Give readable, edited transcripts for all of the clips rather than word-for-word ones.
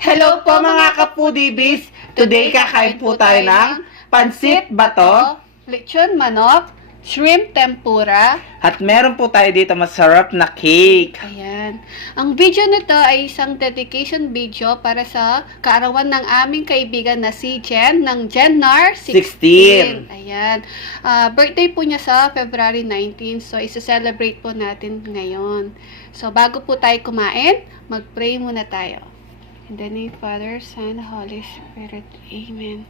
Hello po mga ka-foodies! Today kakain po tayo ng pansit bato lechon manok, shrimp tempura. at meron po tayo dito masarap na cake. Ayan. Ang video nito ay isang dedication video para sa kaarawan ng aming kaibigan na si Jen ng Jennar 16. 16. Ayan. Birthday po niya sa February 19. So, isa-celebrate po natin ngayon. So, bago po tayo kumain, mag-pray muna tayo. In the name of Father, Son, Holy Spirit. Amen.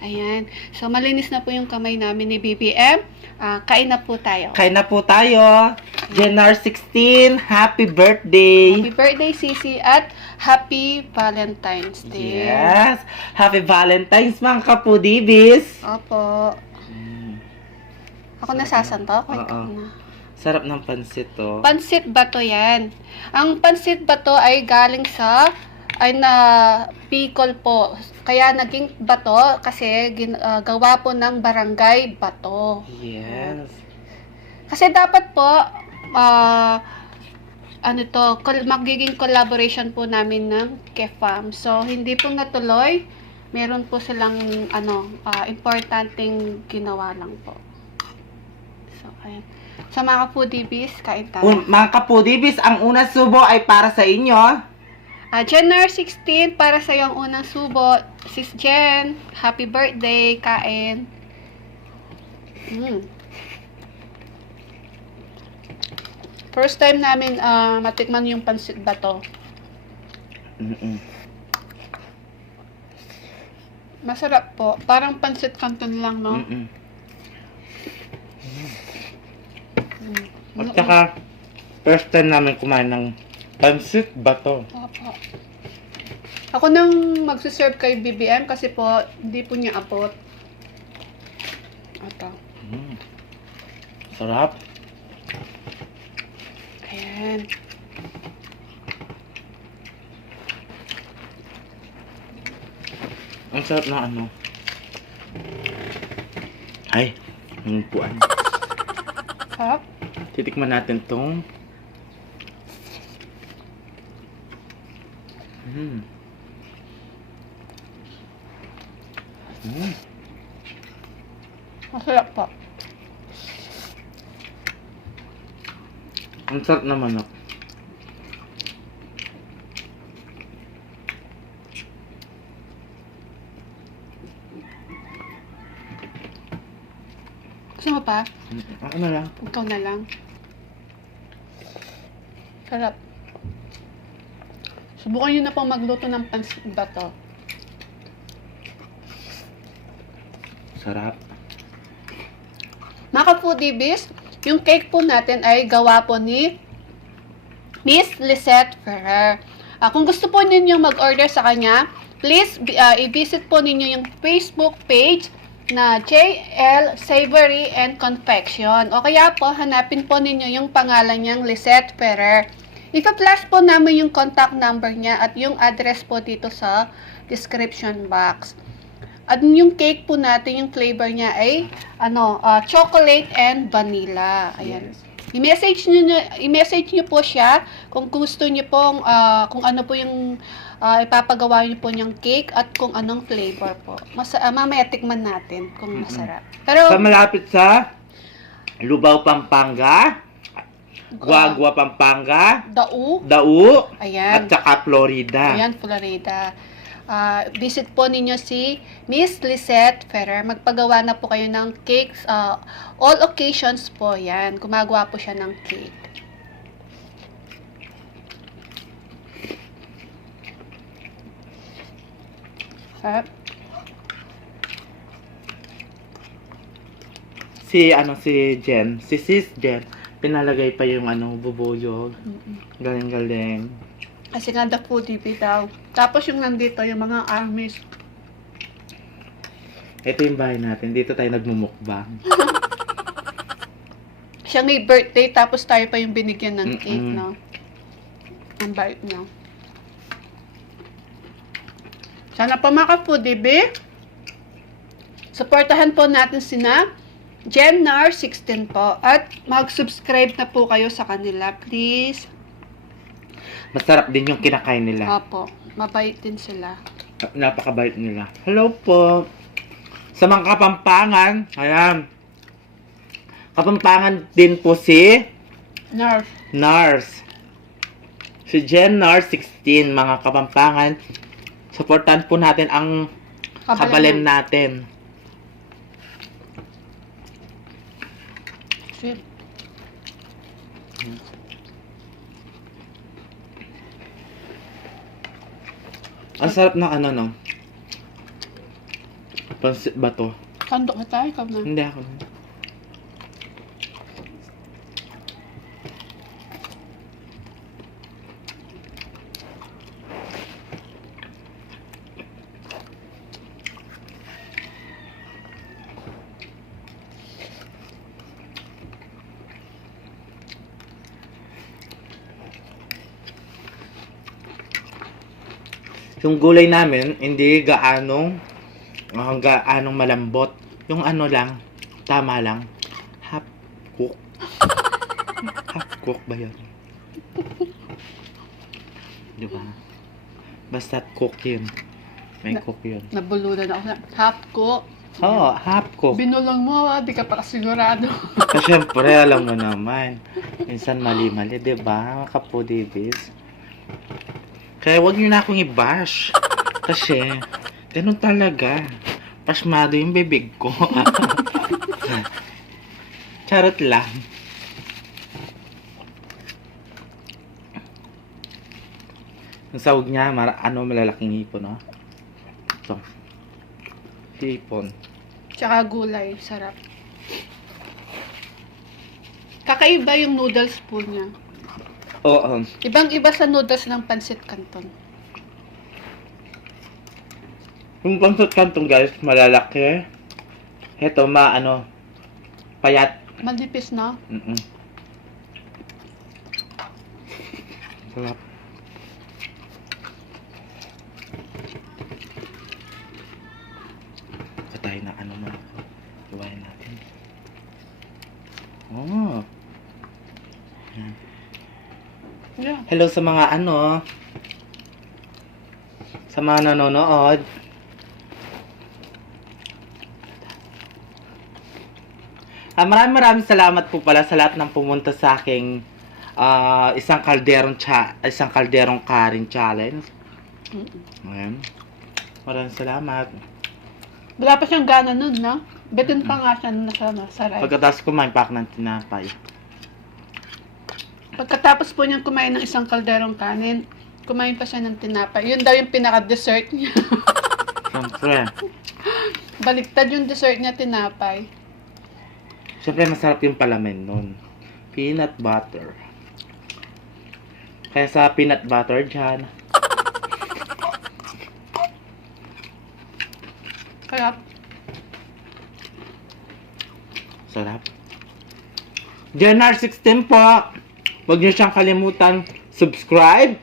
Ayan. So, malinis na po yung kamay namin ni BBM. Kain na po tayo. Kain na po tayo. Jennar 16, happy birthday! Happy birthday, Sisi, at Happy Valentine's Day. Yes! Happy Valentine's mga ka-foodies! Opo. Ako nasasanto? Ako Oo. na. Sarap ng pansit to. Pansit bato yan. Ang pansit bato ay galing sa na Bicol po. Kaya naging bato kasi gawa po ng barangay Bato. Yes. Kasi dapat po magiging collaboration po namin ng Kefam. So hindi po natuloy. Meron po silang importanteng ginawa lang po. So ayan. Sa mga foodies, kain tayo. Mga ka-foodies, ang unang subo ay para sa inyo. Jennar 16, para sa yung unang subo. Sis Jen, happy birthday, kain. First time namin matikman yung pansit bato. Masarap po. Parang pansit canton lang, no? At saka, first time namin kumain ng pansit bato. Opo. Ako nang magsiserve kay BBM kasi po, hindi po niya abot. Ito. Sarap. Ayan. Ang sarap na ano. Ay, ang puan. Sarap. Titikman natin tong Masarap po. ang sarap na manok. Gusto mo pa? Ako na lang. Ikaw na lang. Sarap. Subukan nyo na pong magluto ng pansit bato. Sarap. Mga ka-foodies, yung cake po natin ay gawa po ni Miss Lisette Ferrer. Kung gusto po ninyo mag-order sa kanya, please i-visit po ninyo yung Facebook page na JL Savory and Confection. O kaya po, hanapin po ninyo yung pangalan niyang Lisette Ferrer. Ipa-flash po namin yung contact number niya at yung address po dito sa description box. At yung cake po natin, yung flavor niya ay chocolate and vanilla. Ayan. Yes. I-message niyo po siya kung gusto niyo pong kung ano po yung ipapagawa niyo po niyang cake at kung anong flavor po. Mamaya tikman natin kung masarap. Pero Sa malapit sa Lubao, Pampanga, Guagua, Pampanga, Dau. at Ayan. saka Florida. Ayan, Florida. Visit po ninyo si Miss Lisette Ferrer. Magpagawa na po kayo ng cakes. All occasions po yan. Gumagawa po siya ng cake. Si Sis Jen, pinalagay pa yung bubuyog. Galing-galing. Kasi nga the foodie daw. Tapos yung nandito, yung mga armies. Ito yung bahay natin. Dito tayo nagmumukbang. Siya may birthday, tapos tayo pa yung binigyan ng cake, no? Ang bait niya. Sana pa mga foodie, Supportahan po natin sina Jennar16 po. At mag-subscribe na po kayo sa kanila, please. Masarap din yung kinakain nila. Opo, mabait din sila. Napakabait nila. Hello po. Sa mga Kapampangan, ayan. Kapampangan din po si Nars. Si Jennar16, mga Kapampangan. Supportan po natin ang kabalem natin. Sweet. Ang sarap ng ano, no? Pansit ba to? Kandok na tayo, ikaw na. Hindi ako. Yung gulay namin, hindi gaanong malambot. Yung ano lang, tama lang. Half cook. Half cook ba yun? Di ba? Basta cook yun. May cook yun. Nabulunan ako sa half ko. Oo, half cook. Binulang mo, di ka pa kasigurado. Kasi syempre, alam mo naman. Minsan mali-mali, di ba? Kapudibis. Kaya wag niyo na akong i-bash. Kasi, ganun talaga. Pasmado yung bibig ko. Charot lang. Ang sahog niya, malalaking hipon, no? Ito. Hipon. Tsaka gulay, sarap. Kakaiba yung noodles po niya. Oo. Ibang-iba sa noodles ng Pansit Canton. Yung pansot kantong guys, malalaki. Ito, payat. Malipis na. Sarap. Patay na mo. Iwain natin. Oh. Yan. Yeah. Hello sa mga sa mga nanonood. Maraming salamat po pala sa lahat ng pumunta sa aking isang kalderong karin challenge. Ayan. Maraming salamat. Wala pa siyang gana nun, no? Bitin pa nga siya na sa rice. Pagkatapos kumain pa ako ng tinapay. Pagkatapos po niyang kumain ng isang kalderong kanin, kumain pa siya ng tinapay. Yun daw yung pinaka-dessert niya. Siyempre. Baliktad yung dessert niya, tinapay. Siyempre masarap yung palamen nun. Peanut butter. Kaya sa peanut butter dyan. Sarap. Sarap. Jennar16 po. Huwag niyo siyang kalimutan subscribe.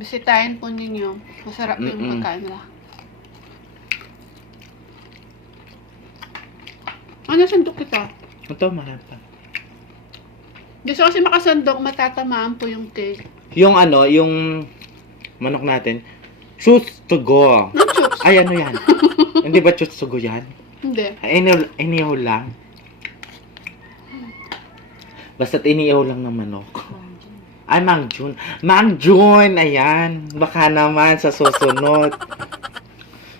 Bisitahin po ninyo. Masarap yung pagkain nila. Ano sandok kita? Ito, marami pa. Gusto kasi makasandok, matatamaan po yung cake. Yung yung manok natin, choose to go. No chips. Ay, ano yan? Hindi ba choose to go yan? Hindi. Ay, inihaw lang. Basta't inihaw lang ng manok. Ay, Mang June. Mang June! Ayan. Baka naman sa susunod.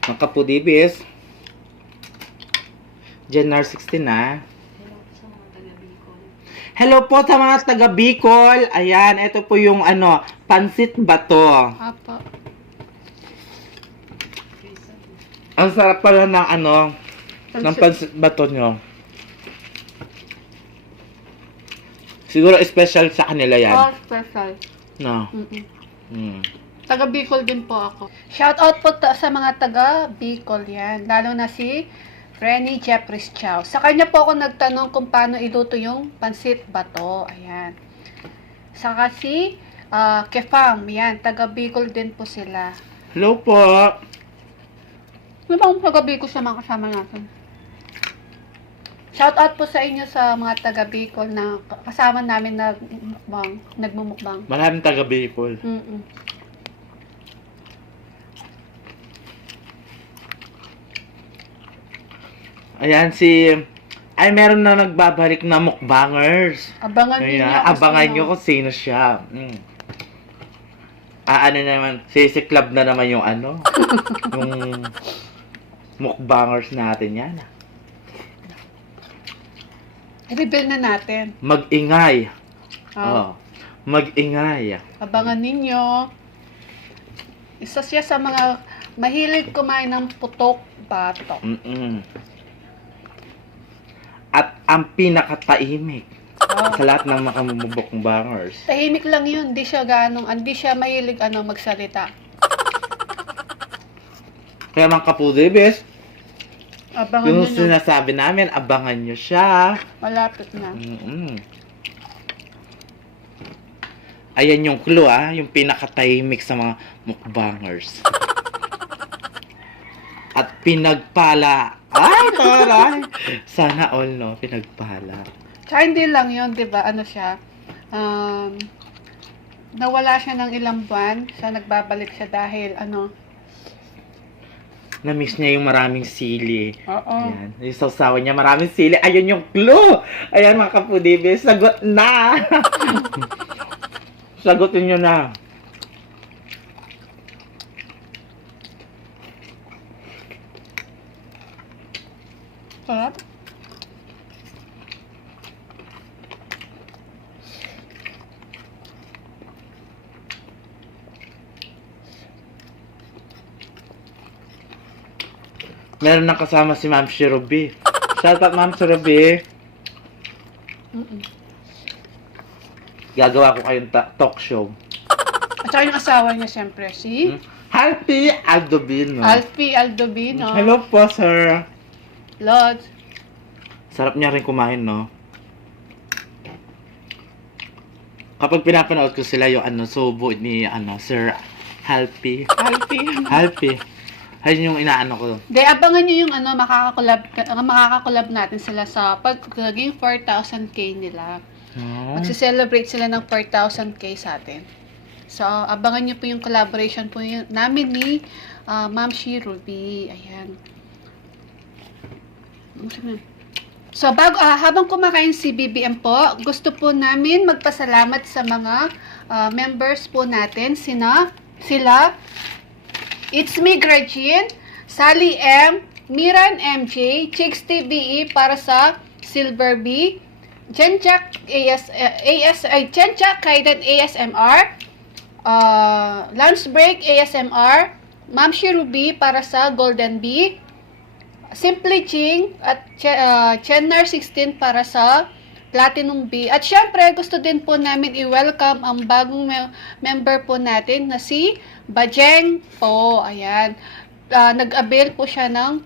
Mga kapudibis. Jennar16 na. Hello po sa mga taga Bicol. Ayan, ito po yung pansit bato. Apa. Ang sarap pala ng ng pansit bato nyo. Siguro special sa kanila yan. Oh, special. No. Mm-mm. Taga Bicol din po ako. Shout out po sa mga taga Bicol yan. Lalo na si Renny Jeffries Chow. Sa kanya po ako nagtanong kung paano iluto yung pansit bato. Ayan. Saka si Kefam. Yan. Taga Bicol din po sila. Hello po. Ano bang taga Bicol sa mga kasama natin? Shout out po sa inyo sa mga taga Bicol na kasama namin na nagmumukbang. Maraming taga Bicol. Mm-mm. Ayan, ay, meron na nagbabalik na mukbangers. Abangan Kaya, niyo. abangan nyo kung sino siya. Ano naman, sisiklab na naman yung yung mukbangers natin yan. I-reveal na natin. Mag-ingay. Oh. Mag-ingay. Abangan ninyo. Isa siya sa mga mahilig kumain ng putok batok. At ang pinakataimik Oh. sa lahat ng mga mukbangers. Tahimik lang yun. Hindi siya mahilig magsalita. Kaya mga kapudibis, Abangan yung nyo na. sinasabi namin, abangan nyo siya. Malapit na. Ayan yung clue, yung pinakatahimik sa mga mukbangers. At pinagpala. Ay, taray! Sana all, no? Pinagpala. Tsaka hindi lang yun, di ba? Ano siya? Nawala siya ng ilang buwan. Siya nagbabalik siya dahil Na-miss niya yung maraming sili. Oo. Ayan. Yung sausawan niya, maraming sili. Ayan yung clue! Ayan mga kapudibis, sagot na! Sagutin nyo na. Sarap. Meron na kasama si Ma'am Shirubi. Shout out Ma'am Shirubi. Gagawa ko kayong talk show. At saka yung asawa niya, siyempre, si Happy Aldovino. Alfie Aldovino. Hello po, sir. Lord. Sarap niya rin kumain, no? Kapag pinapanood ko sila yung subo ni Sir Halpy. Alfie. Halpy. Ayun yung inaano ko. De, abangan nyo yung makakakolab natin sila sa pag naging 4,000k nila. Magse-celebrate sila ng 4,000k sa atin. So, abangan nyo po yung collaboration po namin ni Ma'am Shirubi. Ayan. So, habang kumakain si BBM po, gusto po namin magpasalamat sa mga members po natin. Sila, It's Me Grajin, Sally M, Miran MJ, Chicks TVE para sa Silver B, Chenchak Kaiden ASMR, Lunch Break ASMR, Ma'am Shirubi para sa Golden B, Simply Ching at Chennar 16 para sa Platinum B. At syempre, gusto din po namin i-welcome ang bagong member po natin na si Bajeng po. Ayan. Nag-avail po siya ng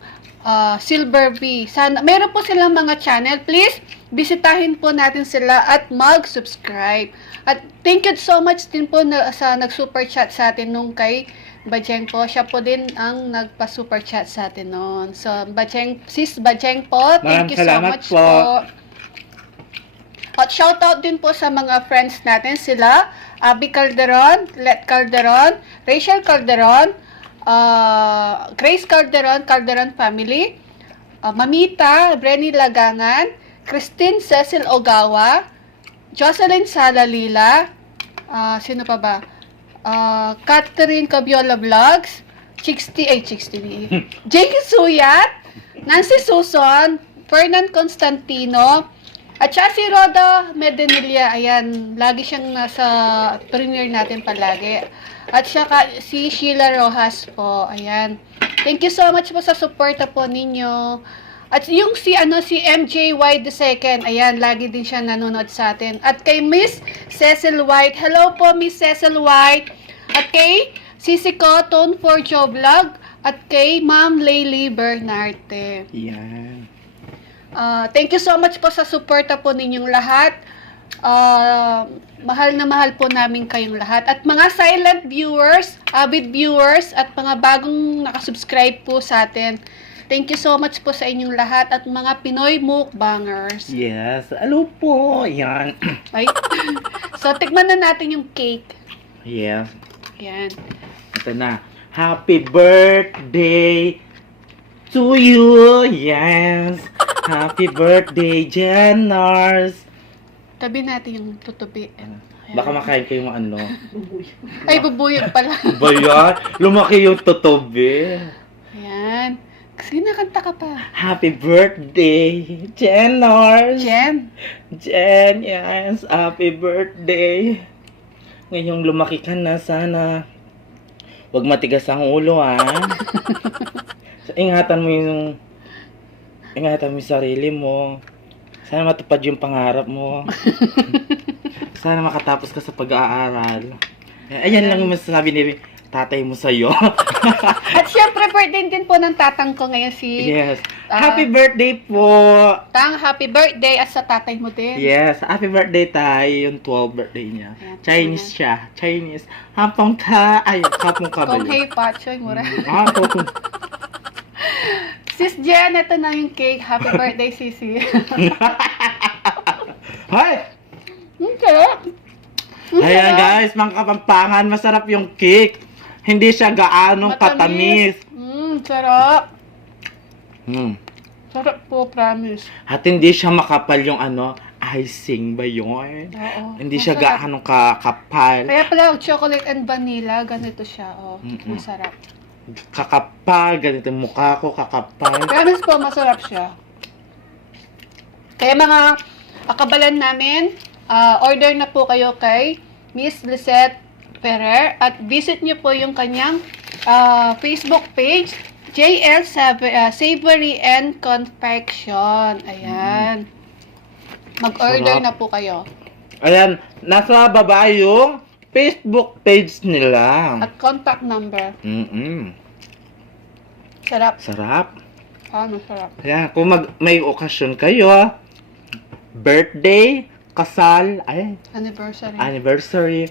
Silver B. Meron po silang mga channel. Please, bisitahin po natin sila at mag-subscribe. At thank you so much din po sa nag-super chat sa atin nung kay Bajeng po. Siya po din ang nagpa-super chat sa atin noon. So, Sis Bajeng po, thank you so much po. At shoutout din po sa mga friends natin sila, Abby Calderon, Let Calderon, Rachel Calderon, Grace Calderon, Calderon family, Mamita, Brenny Lagangan, Christine Cecil Ogawa, Jocelyn Salalila, sino pa ba? Catherine Cabiola Vlogs, Chicks TV, Jake Suyat, Nancy Suson, Fernan Constantino, at siya si Roda Medenilla, ayan, lagi siyang nasa premiere natin palagi. At siya si Sheila Rojas po, ayan. Thank you so much po sa suporta po ninyo. At yung si MJ White II, ayan, lagi din siya nanonood sa atin. At kay Miss Cecil White, hello po Miss Cecil White. At kay Sisi Cotton for Joe Vlog. At kay Ma'am Layli Bernarte. Yan. Thank you so much po sa suporta po ninyong lahat. mahal na mahal po namin kayong lahat. At mga silent viewers, avid viewers, at mga bagong nakasubscribe po sa atin. Thank you so much po sa inyong lahat at mga Pinoy mukbangers. Yes. Hello po. Yan. Ay. So, tikman na natin yung cake. Yes. Yan. Ito na. Happy birthday to you. Yes. Happy birthday, Jenners. Tabi natin yung tutubi. Ayan. Baka makain ko yung ano. Ay, bubuyog pala. Ba yan? Lumaki yung tutubi. Ayan. Kasi nakanta ka pa. Happy birthday, Jenners. Jen. Jen, yes. Happy birthday. Ngayong lumaki ka na, sana wag matigas ang ulo, ha? So, ingatan mo yung sarili mo. Sana matupad yung pangarap mo. Sana makatapos ka sa pag-aaral. Ayan lang yung masasabi ni tatay mo sa'yo. At syempre, birthday din po ng tatang ko ngayon si Yes. Happy birthday po! Tang. Happy birthday at sa tatay mo din. Yes. Happy birthday tayo. Yung 12 birthday niya. Ayan. Chinese siya. Chinese. Hapong ka. Ay, hapong ka ba Kung yun? hey, Pachoy, mura. Hapong. Sis Jen, ito na yung cake. Happy birthday, Sisi. Hay! Okay. Ayan guys, mga Kapampangan, masarap yung cake. Hindi siya gaanong katamis. Sarap. Hmm. Sarap po, promise. At hindi siya makapal yung ano, icing ba yun? Oo. Hindi siya Masarap. gaanong kakapal. Kaya pala, chocolate and vanilla, ganito siya. Oh, masarap. Kakapal, ganito yung mukha ko, kakapal. Promise po, masarap siya. Kaya mga akabalan namin, order na po kayo kay Miss Lisette Ferrer at visit niyo po yung kanyang Facebook page, JL Savory and Confection. Ayan. Mag-order Sarap. na po kayo. Ayan, nasa baba yung Facebook page nila. At contact number. Sarap. Sarap. Masarap. Ayan, kung may okasyon kayo, birthday, kasal, anniversary,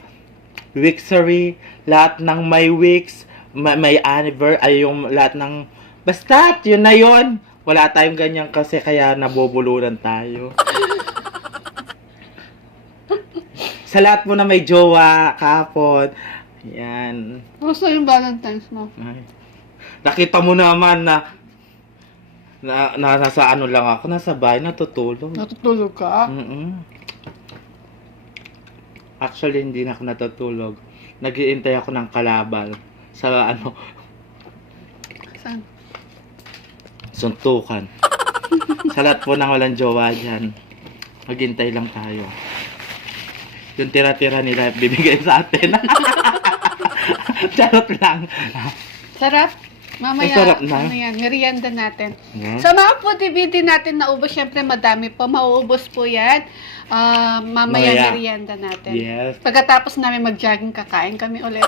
weeksary, lahat ng may weeks, may anniversary, yung lahat ng, basta, yun na yun. Wala tayong ganyan kasi kaya nabubulunan tayo. Sa lahat mo na may jowa, kapon, yan. Gusto yung Valentine's mo? Ay. Nakita mo naman na nasa ano lang ako, nasa bahay, natutulog. Natutulog ka? Actually, hindi na ako natutulog. Nag-iintay ako ng kalabal sa ano, Saan? suntukan. Sa lahat po ng walang jowa dyan, maghintay lang tayo. Yung tira-tira nila, bibigay sa atin. Charot lang. Sarap. Mamaya, Masarap na. ano yan, merienda natin. Yeah. Sa mga po DVD natin naubos, syempre madami po. Mauubos po yan. Mamaya Mamaya. merienda natin. Yes. Pagkatapos namin mag-jogging, kakain kami ulit.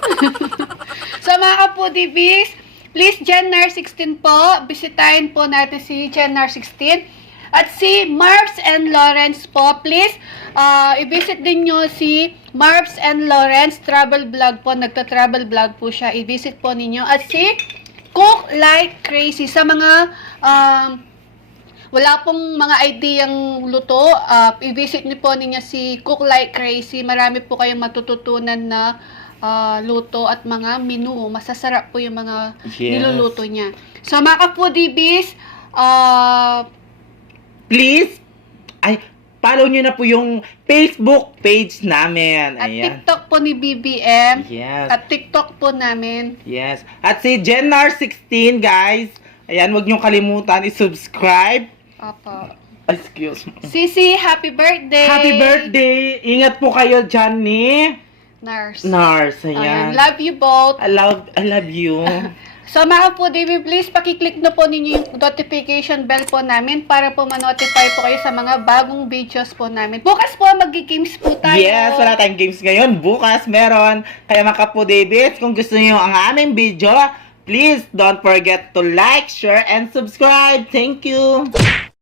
Sa mga po DBs, please, Jennar16 po. Bisitahin po natin si Jennar16. At si Marbs and Lawrence po, please, i-visit din nyo si Marbs and Lawrence travel vlog po. Nagta-travel vlog po siya. I-visit po ninyo. At si Cook Like Crazy. Sa mga wala pong mga ideyang luto, i-visit niyo po ninyo si Cook Like Crazy. Marami po kayong matututunan na luto at mga menu. Masasarap po yung mga niluluto niya. So mga ka-foodies, please, follow nyo na po yung Facebook page namin. at Ayan. TikTok po ni BBM. Yes. At TikTok po namin. Yes. At si Jennar16, guys. Ayan, huwag nyo kalimutan i-subscribe. Opo. Excuse me. Sisi, happy birthday! Happy birthday! Ingat po kayo dyan ni Nurse. Nars. Ayan. Ayan. Love you both. I love you. So mga po, DB, please pakiclick na po ninyo yung notification bell po namin para po ma-notify po kayo sa mga bagong videos po namin. Bukas po, mag-games po tayo. Yes, wala tayong games ngayon. Bukas meron. Kaya mga Kapo Davids, kung gusto niyo ang aming video, please don't forget to like, share, and subscribe. Thank you.